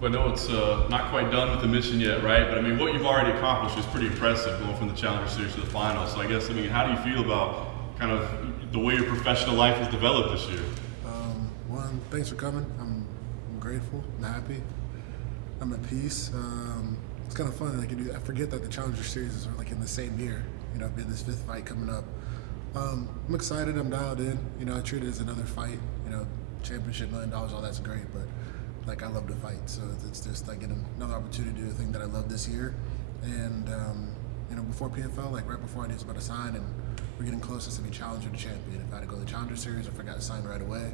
Hope I know it's not quite done with the mission yet, right? But I mean, what you've already accomplished is pretty impressive, going from the Challenger Series to the finals. So I guess, I mean, how do you feel about kind of the way your professional life has developed this year? One, thanks for coming. I'm grateful. I'm happy. I'm at peace. It's kind of fun. Like, I forget that the Challenger Series are like in the same year. You know, being this 5th fight coming up. I'm excited. I'm dialed in. You know, I treat it as another fight. You know, championship, $1 million, all that's great, but like, I love to fight. So it's just like getting another opportunity to do a thing that I love this year. And you know, before PFL, like right before I was about to sign, and we're getting closest to be challenger to champion. If I had to go to the Challenger Series, if I got signed right away.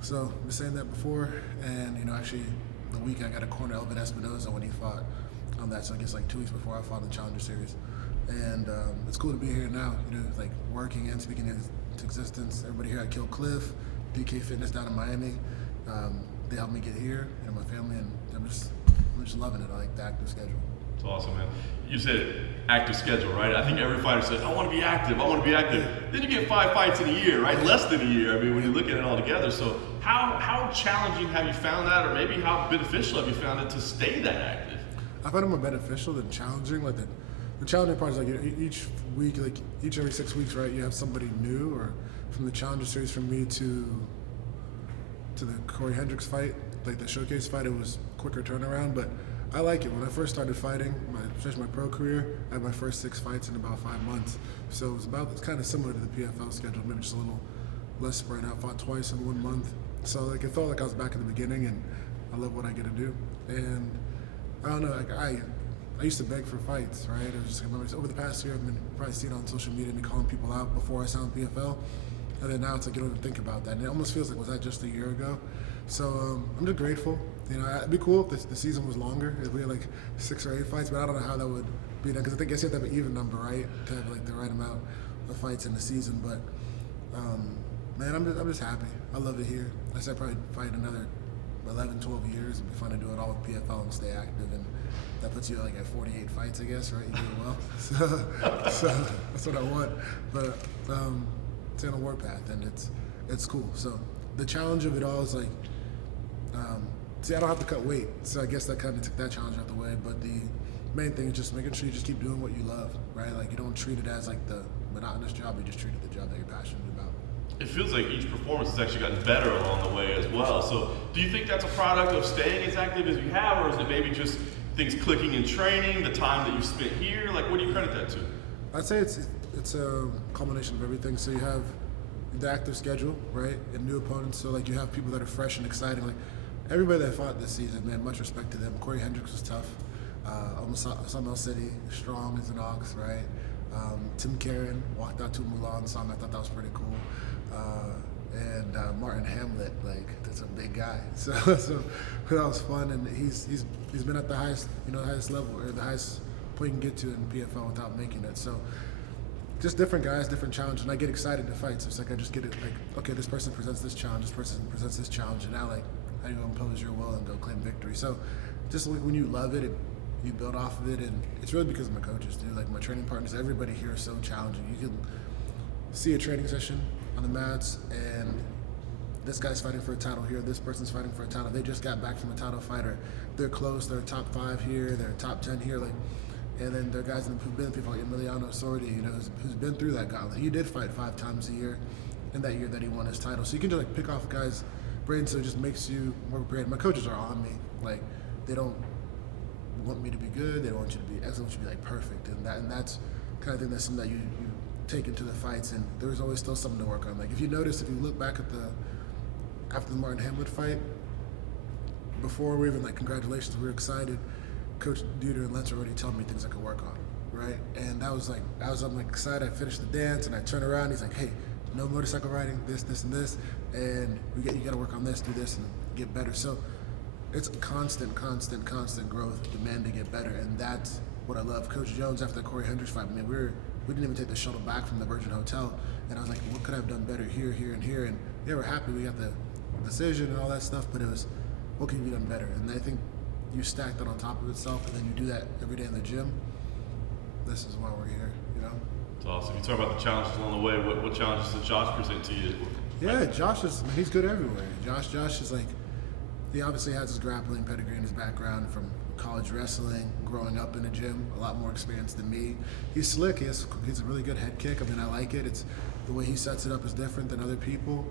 So I've been saying that before, and you know, actually the week I got to corner Elvin Espinoza when he fought on that. So I guess like 2 weeks before I fought in the Challenger Series. And it's cool to be here now, you know, like working and speaking into existence. Everybody here at Kill Cliff, DK Fitness down in Miami. They helped me get here, and my family, and I'm just loving it. I like the active schedule. It's awesome, man. You said active schedule, right? I think every fighter says, I want to be active, I want to be active. Then you get 5 fights in a year, right? Less than a year, I mean, when you look at it all together. So how challenging have you found that, or maybe how beneficial have you found it to stay that active? I find it more beneficial than challenging. Like the challenging part is like each week, like each every 6 weeks, right? You have somebody new, or from the Challenger Series from me to the Corey Hendricks fight, like the showcase fight, it was quicker turnaround, but I like it. When I first started fighting, especially my pro career, I had my first 6 fights in about 5 months. So it's kind of similar to the PFL schedule, maybe just a little less spread out. Fought twice in 1 month. So like, it felt like I was back in the beginning, and I love what I get to do. And I don't know, like I used to beg for fights, right? I was just, I remember over the past year, I've been probably seeing on social media, me calling people out before I signed PFL. And then now it's like you don't even think about that. And it almost feels like, was that just a year ago? So I'm just grateful. You know, it'd be cool if the season was longer. If we had like 6 or 8 fights, but I don't know how that would be done, because I guess you have to have an even number, right? To have like the right amount of fights in the season. But man, I'm just happy. I love it here. I said I'd probably fight another 11, 12 years. It'd be fun to do it all with PFL and stay active. And that puts you like at 48 fights, I guess, right? You do it well. So that's what I want. But it's on a warpath, and it's cool. So the challenge of it all is like, see, I don't have to cut weight, so I guess that kind of took that challenge out the way. But the main thing is just making sure you just keep doing what you love, right? Like, you don't treat it as like the monotonous job. You just treat it the job that you're passionate about. It feels like each performance has actually gotten better along the way as well. So do you think that's a product of staying as active as you have, or is it maybe just things clicking in training, the time that you spent here? Like, what do you credit that to? I'd say it's a combination of everything. So you have the active schedule, right, and new opponents. So like, you have people that are fresh and exciting. Like, everybody that fought this season, man, much respect to them. Corey Hendricks was tough. Osama City, strong as an ox, right? Tim Karen walked out to a Mulan song. I thought that was pretty cool. And Martin Hamlet, like, that's a big guy. So that was fun. And he's been at the highest, you know, the highest level, or the highest point you can get to in PFL without making it. So just different guys, different challenges, and I get excited to fight. So it's like, I just get it like, okay, this person presents this challenge, this person presents this challenge, and now like, how do you impose your will and go claim victory? So just like, when you love it, you build off of it, and it's really because of my coaches, dude. Like, my training partners, everybody here is so challenging. You can see a training session on the mats, and this guy's fighting for a title here, this person's fighting for a title. They just got back from a title fighter. They're close, they're top 5 here, they're top 10 here, like, and then there are guys who've been people like Emiliano Sordi, you know, who's been through that gauntlet. He did fight 5 times a year in that year that he won his title. So you can just like pick off guys' brains, so it just makes you more prepared. My coaches are on me. Like, they don't want me to be good, they don't want you to be excellent, they want you to be like perfect. And that's kind of thing, that's something that you take into the fights, and there's always still something to work on. Like, if you notice, if you look back at after the Martin Hamlet fight, before we even like, congratulations, we were excited, Coach Dieter and Lentz were already telling me things I could work on, right? And that was like, I'm like excited. I finished the dance, and I turn around, he's like, hey, no motorcycle riding, this, and this, and you got to work on this, do this, and get better. So it's constant growth, demand to get better, and that's what I love. Coach Jones, after the Corey Hendricks fight, man, we didn't even take the shuttle back from the Virgin Hotel, and I was like, what could I have done better here, and here, and they were happy we got the decision and all that stuff, but it was, what can be done better? And I think you stack that on top of itself, and then you do that every day in the gym. This is why we're here, you know? It's awesome. You talk about the challenges along the way. What challenges did Josh present to you? Yeah, Josh he's good everywhere. Josh is like, he obviously has his grappling pedigree and his background from college wrestling, growing up in a gym, a lot more experience than me. He's slick. He's a really good head kick. I mean, I like it. It's the way he sets it up is different than other people.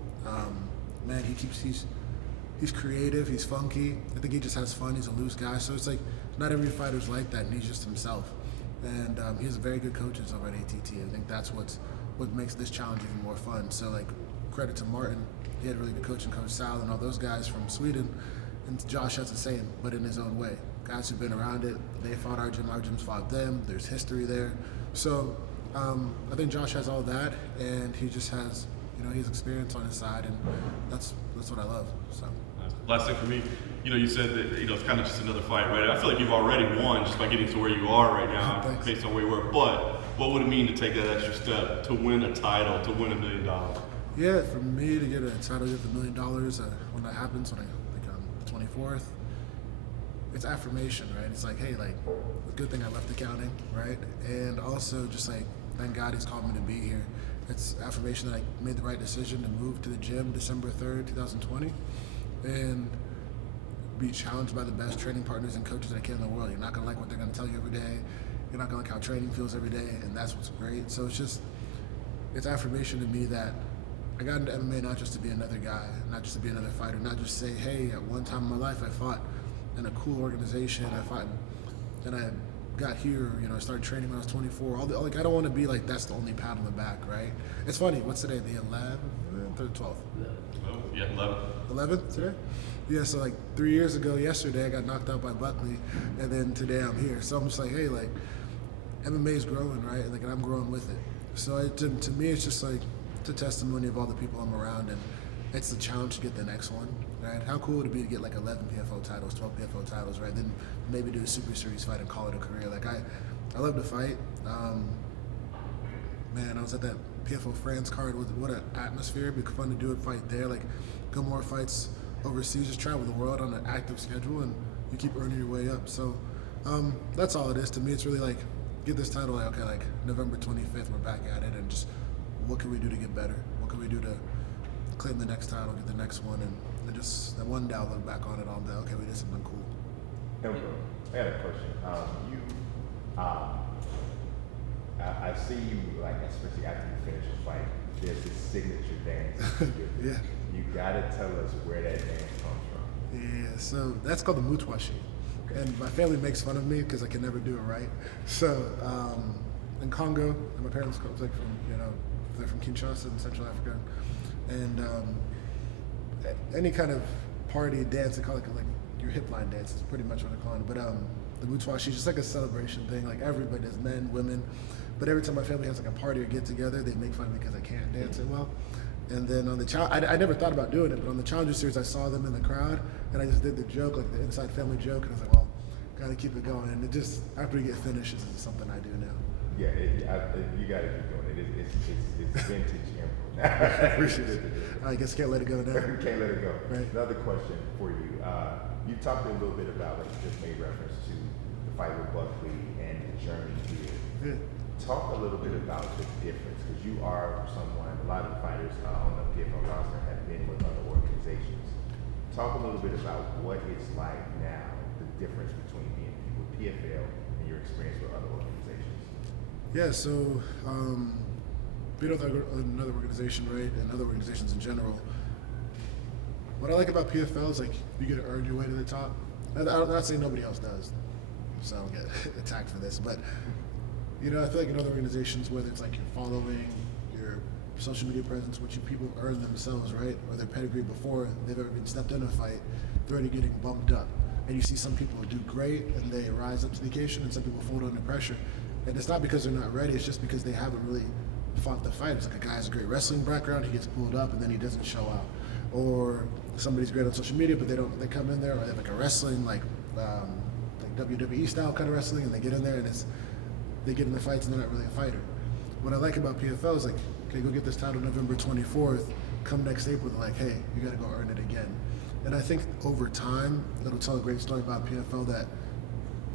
Man, he's creative. He's funky. I think he just has fun. He's a loose guy. So it's like not every fighter's like that, and he's just himself. And he has very good coaches over at ATT. I think that's what makes this challenge even more fun. So like credit to Martin. He had really good coaching, Coach Sal, and all those guys from Sweden. And Josh has the same, but in his own way. Guys who've been around it, they fought our gym's fought them. There's history there. So I think Josh has all that, and he just has, his experience on his side, and that's what I love. So. Last thing for me, you said that it's kind of just another fight, right? I feel like you've already won just by getting to where you are right now, based on where you were. But what would it mean to take that extra step to win a title, to win $1 million? Yeah, for me to get a title, get the $1 million when that happens, when I'm 24th, it's affirmation, right? It's like, hey, like, good thing I left accounting, right? And also just like, thank God he's called me to be here. It's affirmation that I made the right decision to move to the gym December 3rd, 2020, and be challenged by the best training partners and coaches that I can in the world. You're not gonna like what they're gonna tell you every day. You're not gonna like how training feels every day, and that's what's great. So it's affirmation to me that I got into MMA not just to be another guy, not just to be another fighter, not just say, hey, at one time in my life I fought in a cool organization, and I got here, I started training when I was 24. I don't want to be like, that's the only pat on the back, right? It's funny, what's today, the 11th or 12th? Yeah, 11th. 11th today? Yeah, so like 3 years ago, yesterday, I got knocked out by Buckley, and then today I'm here. So I'm just like, hey, like, MMA is growing, right? Like, and I'm growing with it. So to me, it's just like, it's a testimony of all the people I'm around, and it's a challenge to get the next one, right? How cool would it be to get like 11 PFL titles, 12 PFL titles, right? Then maybe do a Super Series fight and call it a career. Like I love to fight. Man, I was at that PFL France card. What an atmosphere! It'd be fun to do a fight there. Like go more fights overseas. Just travel the world on an active schedule, and you keep earning your way up. So that's all it is to me. It's really like get this title. Like okay, like November 25th, we're back at it, and just what can we do to get better? What can we do to claim the next title, get the next one, and just that one day I'll look back on it all day. Okay, we did something cool. I got a question. I see you like, especially after you finish a fight, there's this signature dance. Yeah. You gotta tell us where that dance comes from. Yeah, so that's called the mutwashi. Okay. And my family makes fun of me because I can never do it right. So in Congo, and my parents come like from they're from Kinshasa in Central Africa, and any kind of party dance, they call it like your hip line dance is pretty much what I call it. But the mutwashi is just like a celebration thing. Like everybody does, men, women. But every time my family has like a party or get together, they make fun of me because I can't dance it well. And then on the I never thought about doing it, but on the Challenger Series, I saw them in the crowd, and I just did the joke, like the inside family joke, and I was like, well, gotta keep it going. And it just after we get finished, it's something I do now. Yeah, you gotta keep going. It's vintage Impa. I appreciate it. I guess can't let it go now. Can't let it go. Right. Another question for you. You talked a little bit about, like you just made reference to the fight with Buckley and the journey here. Yeah. Talk a little bit about the difference, because you are someone, a lot of the fighters on the PFL roster have been with other organizations. Talk a little bit about what it's like now, the difference between being with PFL and your experience with other organizations. Yeah, so being with another organization, right, and other organizations in general, what I like about PFL is like you get to earn your way to the top. I'm not saying nobody else does, so I don't get attacked for this, but I feel like in other organizations, whether it's like your following, your social media presence, which people earn themselves, right, or their pedigree before they've ever been stepped in a fight, they're already getting bumped up. And you see some people do great and they rise up to the occasion, and some people fold under pressure. And it's not because they're not ready, it's just because they haven't really fought the fight. It's like a guy has a great wrestling background, he gets pulled up and then he doesn't show out. Or somebody's great on social media, but they come in there, or they have like a wrestling, like WWE style kind of wrestling, and they get in there and they get in the fights and they're not really a fighter. What I like about PFL is like, okay, go get this title November 24th, come next April, they're like, hey, you gotta go earn it again. And I think over time, it'll tell a great story about PFL that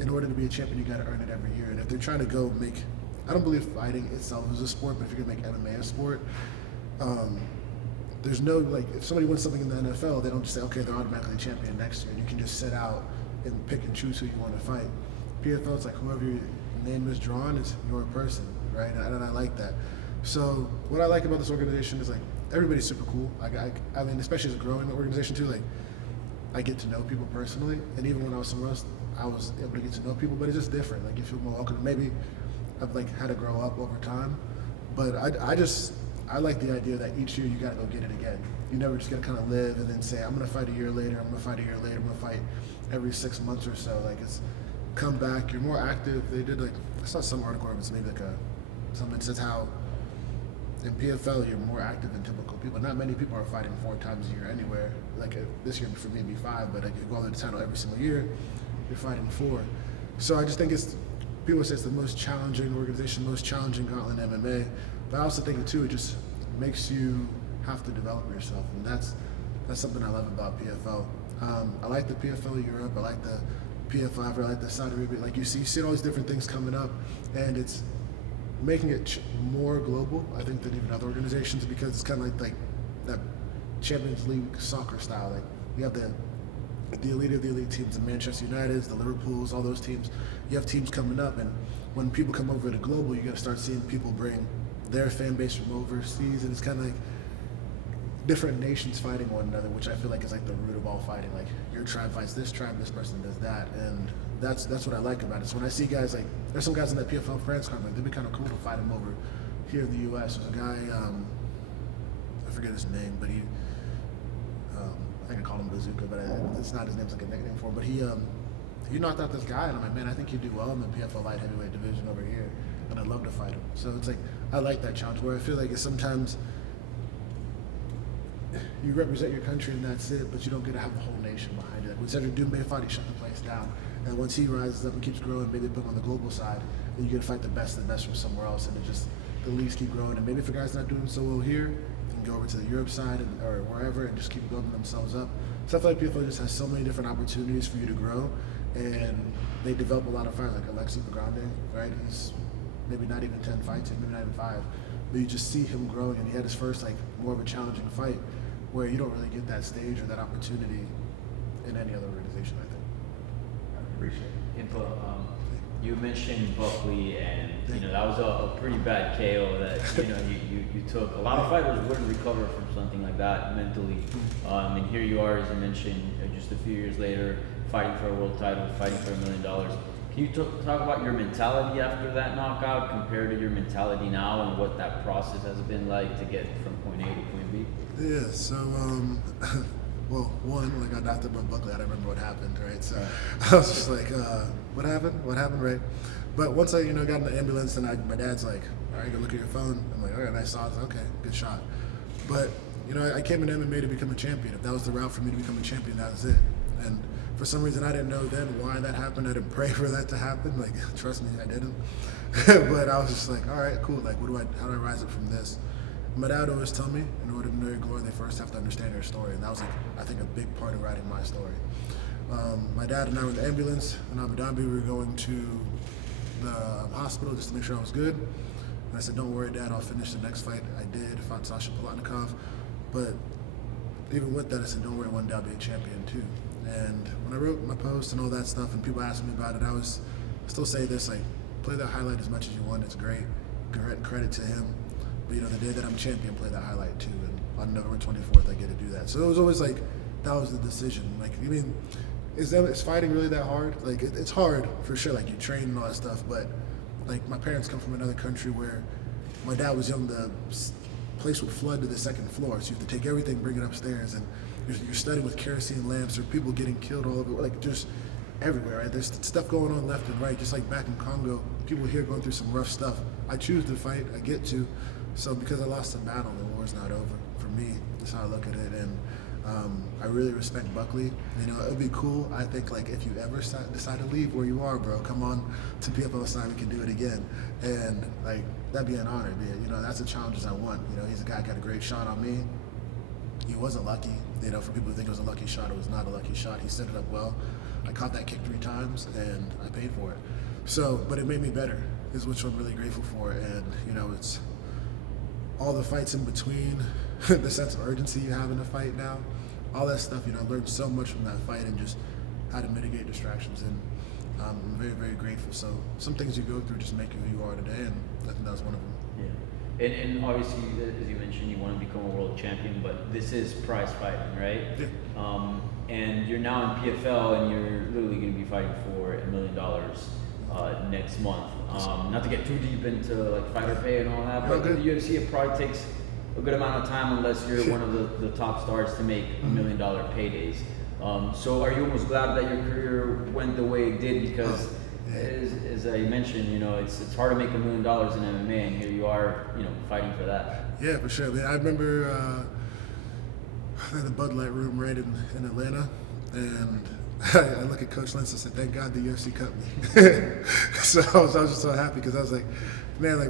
in order to be a champion, you gotta earn it every year. And if they're trying to go I don't believe fighting itself is a sport, but if you're gonna make MMA a sport, there's no, like, if somebody wins something in the NFL, they don't just say, okay, they're automatically champion next year. You can just sit out and pick and choose who you want to fight. PFL, it's like whoever your name is drawn is your person, right? And I like that. So what I like about this organization is, like, everybody's super cool. I mean, especially as a growing organization too, like, I get to know people personally, and even when I was somewhere else, I was able to get to know people, but it's just different. Like, you feel more welcome. Maybe I've, like, had to grow up over time, but I like the idea that each year you got to go get it again. You never just got to kind of live and then say, I'm going to fight a year later, I'm going to fight a year later, I'm going to fight every 6 months or so. Like, it's come back, you're more active. They did, like, I saw some article, it's maybe like something that says how in PFL you're more active than typical people. Not many people are fighting 4 times a year anywhere. Like, this year for me it'd be 5, but like, if you go to the title every single year, you're fighting 4. So I just think people say it's the most challenging organization, most challenging gauntlet in MMA. But I also think too, it just makes you have to develop yourself, and that's something I love about PFL. I like the PFL Europe. I like the PFL Africa. I like the Saudi Arabia. Like, you see all these different things coming up, and it's making it more global, I think, than even other organizations, because it's kind of like that Champions League soccer style. Like, you have the elite of the elite teams, the Manchester Uniteds, the Liverpools, all those teams. You have teams coming up, and when people come over to global, you got to start seeing people bring their fan base from overseas, and it's kind of like different nations fighting one another, which I feel like is like the root of all fighting. Like, your tribe fights this tribe, this person does that, and that's what I like about it. So when I see guys, like, there's some guys in that PFL France card, like, it'd be kind of cool to fight him over here in the U.S. There's a guy, I forget his name, but he, I think I call him Bazooka, but it's not his name, it's like a nickname for him. But he knocked out this guy, and I'm like, man, I think he'd do well in the PFL light heavyweight division over here, and I'd love to fight him. So it's like, I like that challenge, where I feel like it's sometimes you represent your country and that's it, but you don't get to have the whole nation behind you. Like, when Cedric Doumbé fought, he shut the place down, and once he rises up and keeps growing, maybe put him on the global side, then you get to fight the best of the best from somewhere else, and it just, the leagues keep growing. And maybe if a guy's not doing so well here, they can go over to the Europe side or wherever and just keep building themselves up. So I feel like PFL just has so many different opportunities for you to grow, and they develop a lot of fighters, like Alexi Grande, right? He's maybe not even 10 fights in, maybe not even 5, but you just see him growing, and he had his first, like, more of a challenging fight, where you don't really get that stage or that opportunity in any other organization, I think. I appreciate it. Impa, you mentioned Buckley, and that was a pretty bad KO that you took. A lot of fighters wouldn't recover from something like that mentally, and here you are, as you mentioned, just a few years later, fighting for a world title, fighting for $1 million. Can you talk about your mentality after that knockout compared to your mentality now, and what that process has been like to get from point A to point B? Yeah, so, well, one, like, I knocked up on Buckley, I don't remember what happened, right? So I was just like, what happened, right? But once I, got in the ambulance, and my dad's like, all right, go look at your phone. I'm like, all right, and I saw it, okay, good shot. But, I came in MMA to become a champion. If that was the route for me to become a champion, that was it. And for some reason, I didn't know then why that happened. I didn't pray for that to happen. Like, trust me, I didn't. But I was just like, all right, cool. Like, how do I rise up from this? My dad always told me, in order to know your glory, they first have to understand your story. And that was, like, I think, a big part of writing my story. My dad and I were in the ambulance in Abu Dhabi. We were going to the hospital just to make sure I was good. And I said, don't worry, Dad, I'll finish the next fight. I did, fought Sasha Palatnikov. But even with that, I said, don't worry, one day I'll be a champion too. And when I wrote my post and all that stuff, and people asked me about it, I still say this, like, play that highlight as much as you want. It's great. Credit to him. But, the day that I'm champion, play that highlight too. And on November 24th, I get to do that. So it was always like, that was the decision. Like, is fighting really that hard? Like, it's hard for sure. Like, you train and all that stuff. But, like, my parents come from another country where my dad was young. The place would flood to the second floor. So you have to take everything, bring it upstairs. And you're studying with kerosene lamps, or people getting killed all over, like, just everywhere, right? There's stuff going on left and right, just like back in Congo. People here going through some rough stuff. I choose to fight, I get to. So because I lost the battle, the war's not over. For me, that's how I look at it. And I really respect Buckley. It'd be cool, I think, like, if you ever decide to leave where you are, bro, come on to PFL side, we can do it again. And, like, that'd be an honor, man. That's the challenges I want. He's a guy who got a great shot on me. He wasn't lucky. For people who think it was a lucky shot, it was not a lucky shot. He set it up well. I caught that kick 3 times, and I paid for it. So, but it made me better, is which I'm really grateful for. And, all the fights in between, the sense of urgency you have in a fight now, all that stuff, I learned so much from that fight and just how to mitigate distractions. And I'm very, very grateful. So some things you go through just make you who you are today, and I think that was one of them. Yeah. And obviously, as you mentioned, you want to become a world champion, but this is prize fighting, right? Yeah. And you're now in PFL, and you're literally going to be fighting for $1 million next month. Not to get too deep into like fighter pay and all that, but in the UFC it probably takes a good amount of time unless you're one of the top stars to make $1 million paydays. So are you almost glad that your career went the way it did? Because as I mentioned, it's hard to make $1 million in MMA, and here you are, fighting for that. Yeah, for sure. I remember the Bud Light room right in Atlanta, and I look at Coach Lentz and said, "Thank God the UFC cut me." So I was just so happy because I was like, man, like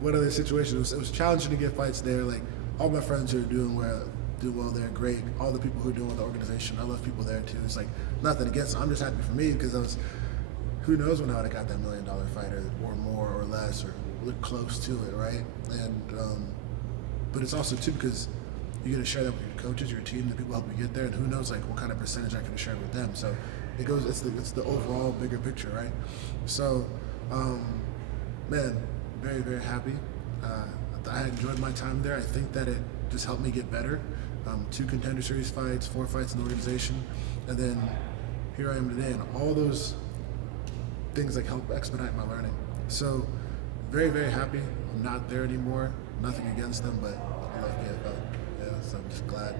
what other situation? It was challenging to get fights there. Like all my friends who are doing well there, great. All the people who are doing well the organization, I love people there too. It's like nothing against them. I'm just happy for me because who knows when I would have got that $1 million fighter or more or less or look close to it, right? And but it's also too because you get to share that with your coaches, your team, the people help you get there, and who knows like what kind of percentage I can share with them. So it goes. It's the overall bigger picture, right? So, man, very, very happy. I enjoyed my time there. I think that it just helped me get better. 2 Contender Series fights, 4 fights in the organization, and then here I am today, and all those things like help expedite my learning. So very, very happy. I'm not there anymore. Nothing against them, but I love PFL. Yeah, so I'm just glad.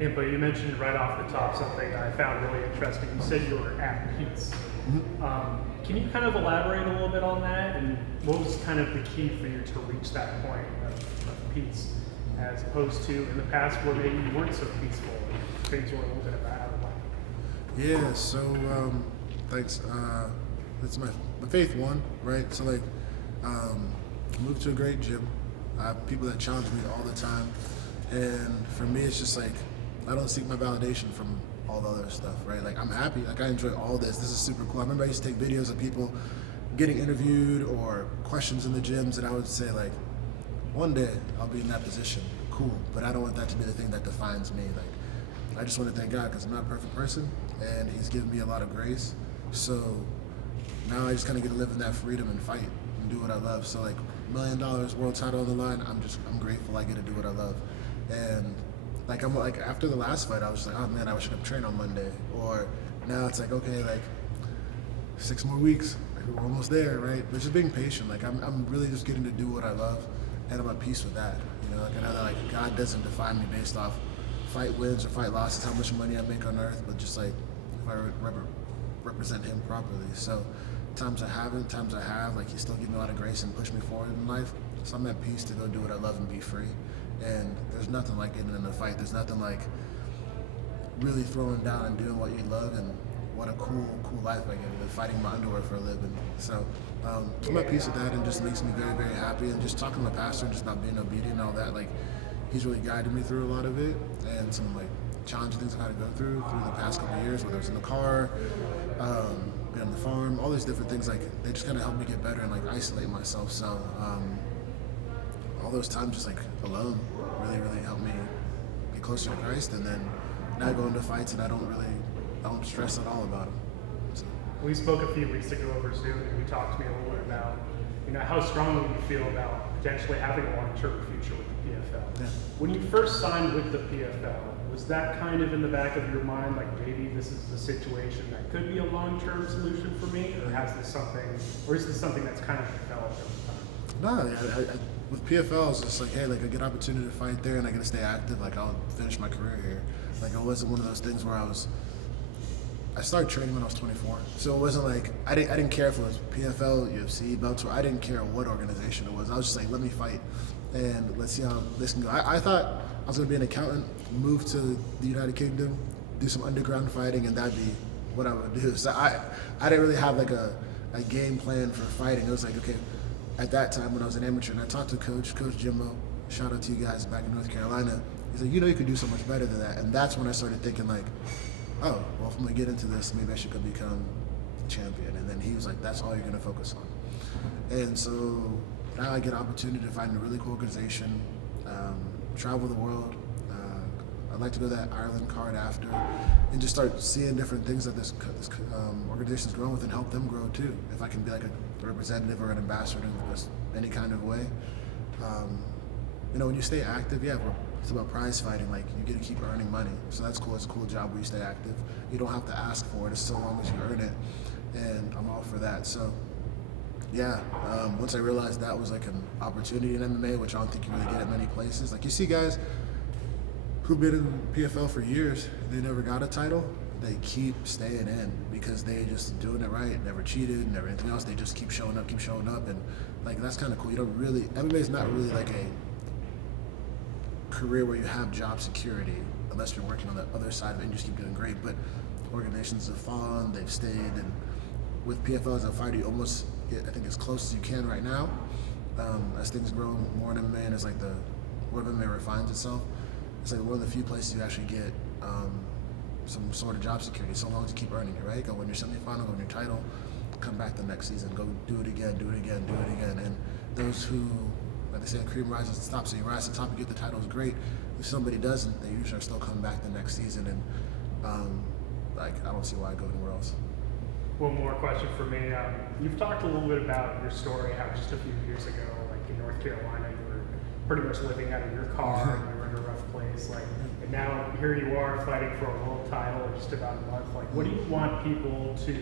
Impa, you mentioned right off the top something that I found really interesting. You said you were at peace. Mm-hmm. Can you kind of elaborate a little bit on that, and what was kind of the key for you to reach that point of peace, as opposed to in the past where maybe you weren't so peaceful, things were a little bit out of whack? Yeah, so thanks. It's my faith one, right? So like, I moved to a great gym. I have people that challenge me all the time, and for me, it's just like I don't seek my validation from all the other stuff, right? Like I'm happy, like I enjoy all this. This is super cool. I remember I used to take videos of people getting interviewed or questions in the gyms, and I would say like, one day I'll be in that position, cool, but I don't want that to be the thing that defines me. Like I just want to thank God because I'm not a perfect person, and He's given me a lot of grace. So now I just kind of get to live in that freedom and fight and do what I love. So like $1 million world title on the line, I'm grateful I get to do what I love. And like I'm like after the last fight, I was like, oh man, I wish I could train on Monday. Or now it's like, okay, like 6 more weeks, like we're almost there, right? But just being patient. Like I'm really just getting to do what I love, and I'm at peace with that. Like I know that like God doesn't define me based off fight wins or fight losses, how much money I make on earth, but just like if I represent Him properly. So times I haven't, times I have, like He still gives me a lot of grace and push me forward in life. So I'm at peace to go do what I love and be free. And there's nothing like getting in a fight. There's nothing like really throwing down and doing what you love, and what a cool life I get with fighting my underwear for a living. So I'm at peace with that, and just makes me very, very happy. And just talking to my pastor, just about being obedient and all that, like he's really guided me through a lot of it, and some like challenging things I've had to go through the past couple of years, whether it's in the car, being on the farm, all these different things. Like they just kind of help me get better and like isolate myself. So all those times just like alone really, really helped me get closer to Christ. And then now I go into fights and I don't stress at all about them. So. We spoke a few weeks ago over Zoom, and you talked to me a little bit about, how strongly you feel about potentially having a long-term future with the PFL. Yeah. When you first signed with the PFL, was that kind of in the back of your mind, like maybe this is the situation that could be a long-term solution for me, or is this something that's kind of developed over time? No, with PFL, it's just like, hey, like I get opportunity to fight there, and I get to stay active. Like I'll finish my career here. Like it wasn't one of those things where I started training when I was 24, so it wasn't like I didn't care if it was PFL, UFC, Bellator. I didn't care what organization it was. I was just like, let me fight, and let's see how this can go. I thought I was gonna be an accountant, move to the United Kingdom, do some underground fighting, and that'd be what I would do. So I didn't really have like a game plan for fighting. It was like, okay, at that time when I was an amateur, and I talked to Coach Jimbo, shout out to you guys back in North Carolina. He's like, you could do so much better than that, and that's when I started thinking like, oh, well, if I'm gonna get into this, maybe I should go become champion. And then he was like, that's all you're gonna focus on. And so now I get an opportunity to find a really cool organization, travel the world. I'd like to go to that Ireland card after and just start seeing different things that this organization's growing with and help them grow too. If I can be like a representative or an ambassador in any kind of way. When you stay active, it's about prize fighting. Like, you get to keep earning money. So that's cool. It's a cool job where you stay active. You don't have to ask for it. It's so long as you earn it. And I'm all for that. So, once I realized that was like an opportunity in MMA, which I don't think you really get at many places. Like, you see guys who've been in PFL for years, they never got a title, they keep staying in because they just doing it right, never cheated, never anything else. They just keep showing up, and like, that's kind of cool. You don't really, MMA is not really like a career where you have job security unless you're working on the other side of it and you just keep doing great. But organizations have fallen, they've stayed, and with PFL as a fighter, you almost get, I think, as close as you can right now. As things grow more in MMA and as like the world of MMA refines itself, it's like one of the few places you actually get some sort of job security, so long as you keep earning it, right? Go win your semifinal, go win your title, come back the next season, go do it again. And those who, like they say, cream rises to the top, so you rise to the top, you get the title, is great. If somebody doesn't, they usually are still coming back the next season, and I don't see why I go anywhere else. One more question for me. You've talked a little bit about your story, how just a few years ago, like in North Carolina, you were pretty much living out of your car, and you were in a rough place, and now here you are fighting for a world title in just about a month. Like, what do you want people to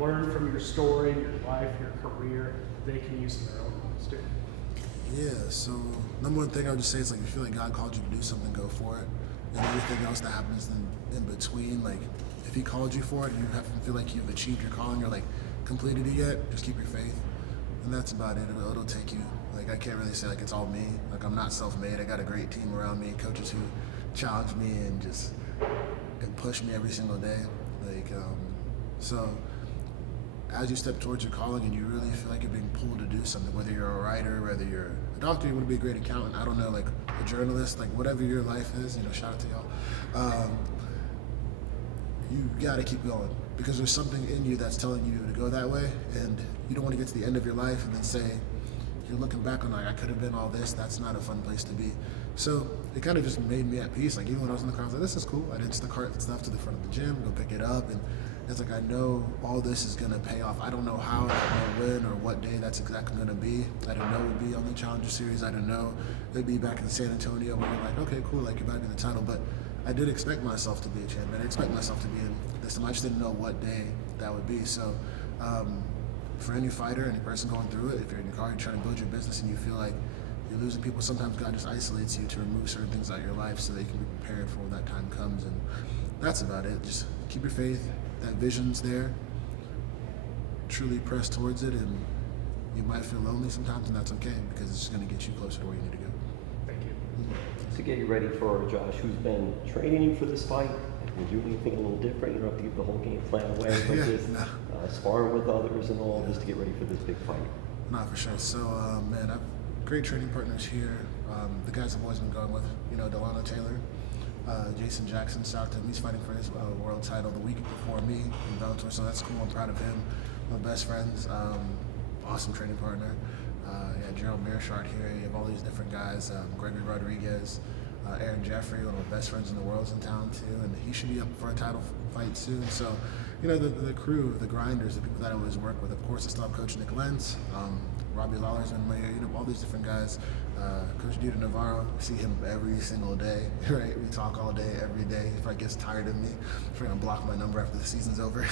learn from your story, your life, your career, that they can use in their own lives too? Yeah, so number one thing I would just say is, like, if you feel like God called you to do something, go for it. And everything else that happens in between, like, if he called you for it, you have to feel like you've achieved your calling or like completed it yet, just keep your faith. And that's about it. It'll take you. Like, I can't really say like it's all me. Like, I'm not self-made. I got a great team around me, coaches who challenge me and push me every single day. So as you step towards your calling and you really feel like you're being pulled to do something, whether you're a writer, whether you're a doctor, you want to be a great accountant, I don't know, like a journalist, like whatever your life is, shout out to y'all. You gotta keep going because there's something in you that's telling you to go that way, and you don't want to get to the end of your life and then say, you're looking back on like, I could have been all this. That's not a fun place to be. So it kind of just made me at peace. Like, even when I was in the car, I was like, this is cool. I didn't cart stuff to the front of the gym, go pick it up, and it's like, I know all this is gonna pay off. I don't know how, I don't know when or what day that's exactly gonna be. I didn't know it would be on the Challenger Series. I didn't know it'd be back in San Antonio where you're like, okay, cool, like you're about to be the title, but I did expect myself to be a champion. I did expect myself to be in this time. I just didn't know what day that would be. So for any fighter, any person going through it, if you're in your car, you're trying to build your business and you feel like you're losing people, sometimes God just isolates you to remove certain things out of your life so that you can be prepared for when that time comes. And that's about it. Just keep your faith. That vision's there. Truly press towards it, and you might feel lonely sometimes, and that's okay because it's just going to get you closer to where you need to go. Thank you. To get you ready for Josh, who's been training you for this fight, would you do anything a little different? You don't have to give the whole game plan away, but just sparring with others and all, just to get ready for this big fight. Nah, for sure. So, man, I've great training partners here. The guys I've always been going with, Delano Taylor, Jason Jackson, shout out to him. He's fighting for his world title the week before me in Bellator, so that's cool. I'm proud of him. My best friends, awesome training partner. Gerald Mearshart here. You have all these different guys. Gregory Rodriguez, Aaron Jeffrey, one of my best friends in the world, is in town too, and he should be up for a title fight soon. So, the crew, the grinders, the people that I always work with. Of course, I still have Coach Nick Lenz, Robbie Lawler's in my ear, all these different guys. Coach Duda Navarro, see him every single day, right? We talk all day, every day. If I gets tired of me, he's gonna block my number after the season's over.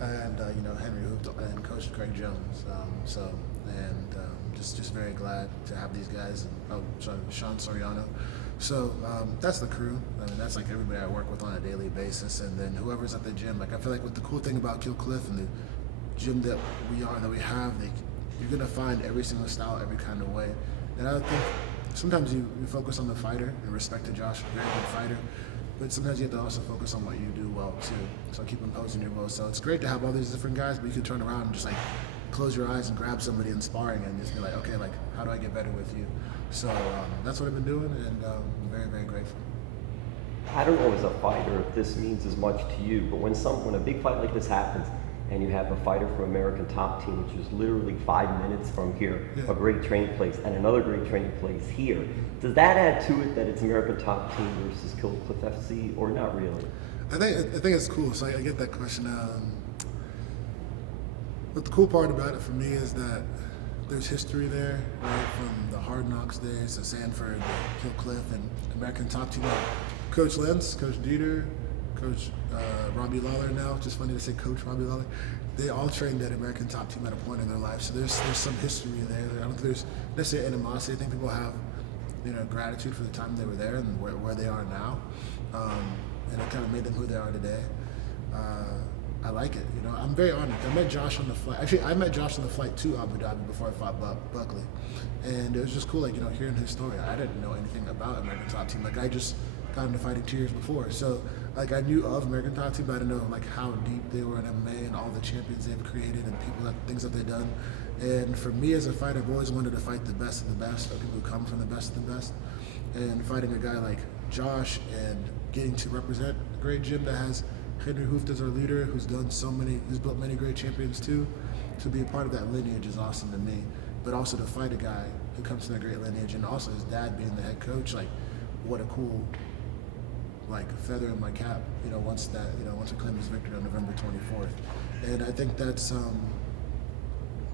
Henry Hoop and Coach Craig Jones. Just very glad to have these guys. Sean Soriano. So that's the crew. I mean, that's like everybody I work with on a daily basis, and then whoever's at the gym. Like, I feel like with the cool thing about Kill Cliff and the gym that we have, you're gonna find every single style, every kind of way. And I think sometimes you focus on the fighter, and respect to Josh, very good fighter. But sometimes you have to also focus on what you do well too. So keep imposing your will. So it's great to have all these different guys, but you can turn around and just like close your eyes and grab somebody in sparring and just be like, okay, like how do I get better with you? So that's what I've been doing, and I'm very, very grateful. I don't know as a fighter if this means as much to you, but when a big fight like this happens, and you have a fighter from American Top Team, which is literally 5 minutes from here, Yeah. a great training place, and another great training place here. Does that add to it that it's American Top Team versus Kill Cliff FC, or not really? I think it's cool. So I get that question. But the cool part about it for me is that there's history there, right? From the Hard Knocks days to Sanford, Kill Cliff, and American Top Team. Coach Lentz, Coach Dieter, Coach Robbie Lawler now. Just funny to say Coach Robbie Lawler. They all trained at American Top Team at a point in their life. So there's some history there. I don't think there's necessarily animosity. I think people have, gratitude for the time they were there and where they are now. And it kind of made them who they are today. I like it. I'm very honored. I met Josh on the flight. Actually, I met Josh on the flight to Abu Dhabi before I fought Buckley, and it was just cool. Hearing his story. I didn't know anything about American Top Team. I just got into fighting 2 years before, so I knew of American Top Team, but I didn't know how deep they were in MMA and all the champions they've created and things that they've done. And for me as a fighter, I've always wanted to fight the best of the best, or people who come from the best of the best. And fighting a guy like Josh and getting to represent a great gym that has Henry Hooft as our leader, who's built many great champions too. To be a part of that lineage is awesome to me. But also to fight a guy who comes from that great lineage, and also his dad being the head coach, what a cool feather in my cap. Once we claim his victory on November 24th, and I think that's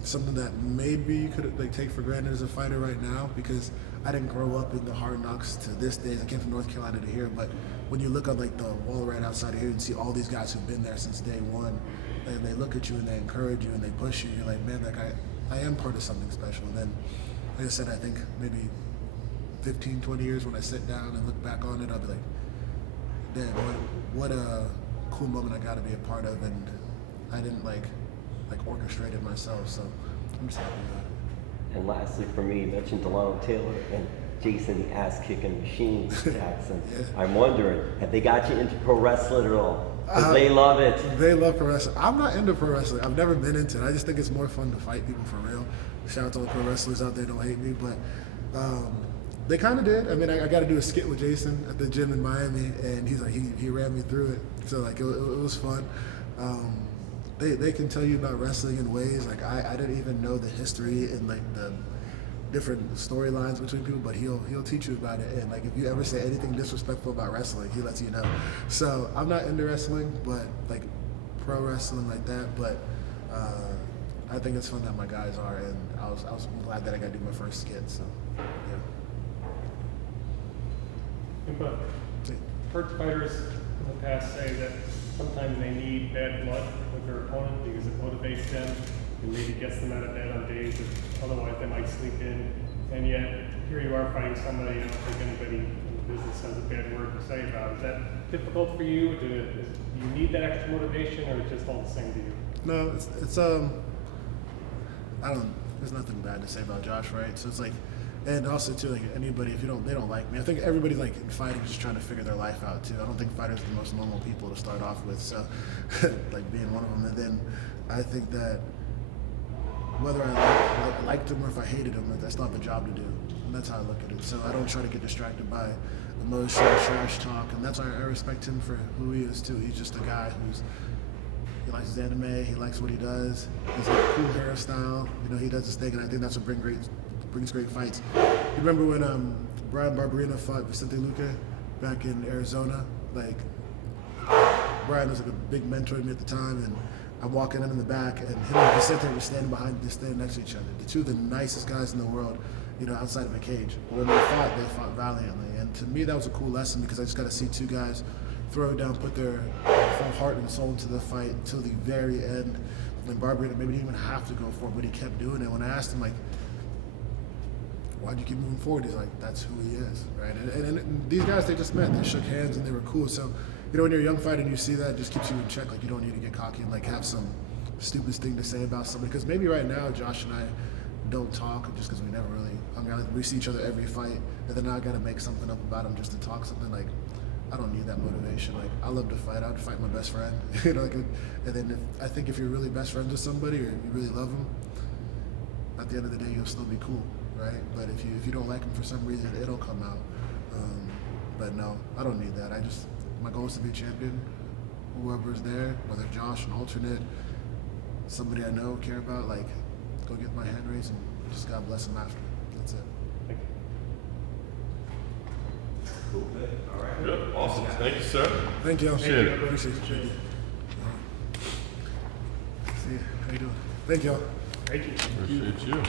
something that maybe you could take for granted as a fighter right now, because I didn't grow up in the Hard Knocks to this day. I came from North Carolina to here, but when you look on the wall right outside of here and see all these guys who've been there since day one, and they look at you and they encourage you and they push you, you're like, man, I am part of something special. And then, like I said, I think maybe 15, 20 years when I sit down and look back on it, I'll be like, damn, what a cool moment I got to be a part of, and I didn't orchestrate it myself, so I'm just happy about it. And lastly, for me, you mentioned Delano Taylor and Jason, the ass-kicking machine, Jackson. Yeah. I'm wondering, have they got you into pro wrestling at all? Because they love it. They love pro wrestling. I'm not into pro wrestling. I've never been into it. I just think it's more fun to fight people for real. Shout out to all the pro wrestlers out there. Don't hate me, but they kind of did. I mean, I got to do a skit with Jason at the gym in Miami, and he's like, he ran me through it. So it was fun. They can tell you about wrestling in ways I didn't even know the history and the different storylines between people, but he'll teach you about it. And if you ever say anything disrespectful about wrestling, he lets you know. So I'm not into wrestling, but pro wrestling like that. But I think it's fun that my guys are, and I was glad that I got to do my first skit. So yeah. But hurt fighters in the past say that sometimes they need bad blood with their opponent because it motivates them and maybe gets them out of bed on days that otherwise they might sleep in. And yet, here you are fighting somebody I don't think anybody in the business has a bad word to say about. Is that difficult for you? Do you need that extra motivation, or is it just all the same to you? No, it's there's nothing bad to say about Josh, right? So it's and also too, anybody, if they don't like me, I think everybody in fighting is just trying to figure their life out too. I don't think fighters are the most normal people to start off with, so being one of them. And then I think that whether I liked him or if I hated him, I still have a job to do, and that's how I look at it. So I don't try to get distracted by emotion, trash talk, and that's why I respect him for who he is too. He's just a guy he likes his anime, he likes what he does, he's a cool hairstyle, he does his thing, and I think that's what brings great fights. You remember when Brian Barberina fought Vicente Luque back in Arizona? Brian was a big mentor to me at the time, and I'm walking in the back, and him and Vicente were standing next to each other. The two of the nicest guys in the world, outside of a cage. But when they fought valiantly, and to me that was a cool lesson, because I just got to see two guys throw down, put their full heart and soul into the fight until the very end. And Barberina maybe didn't even have to go for it, but he kept doing it. When I asked him why'd you keep moving forward? He's like, that's who he is, right? And these guys, they just met, they shook hands, and they were cool. So, when you're a young fighter and you see that, it just keeps you in check. You don't need to get cocky and have some stupid thing to say about somebody. Because maybe right now, Josh and I don't talk just because we never really hung out. We see each other every fight, and then now I got to make something up about him just to talk something. I don't need that motivation. I love to fight. I would fight my best friend. And then I think if you're really best friends with somebody or you really love them, at the end of the day, you'll still be cool. Right, but if you don't like him for some reason, it'll come out. But no, I don't need that. My goal is to be champion. Whoever's there, whether Josh, an alternate, somebody I know, care about, like, go get my hand raised and just God bless them after. That's it. Cool. All right. Good. Awesome. Thank you, sir. Thank you. Appreciate it. Appreciate it. Thank you. See you. How you doing? Thank y'all. Thank you. Appreciate you.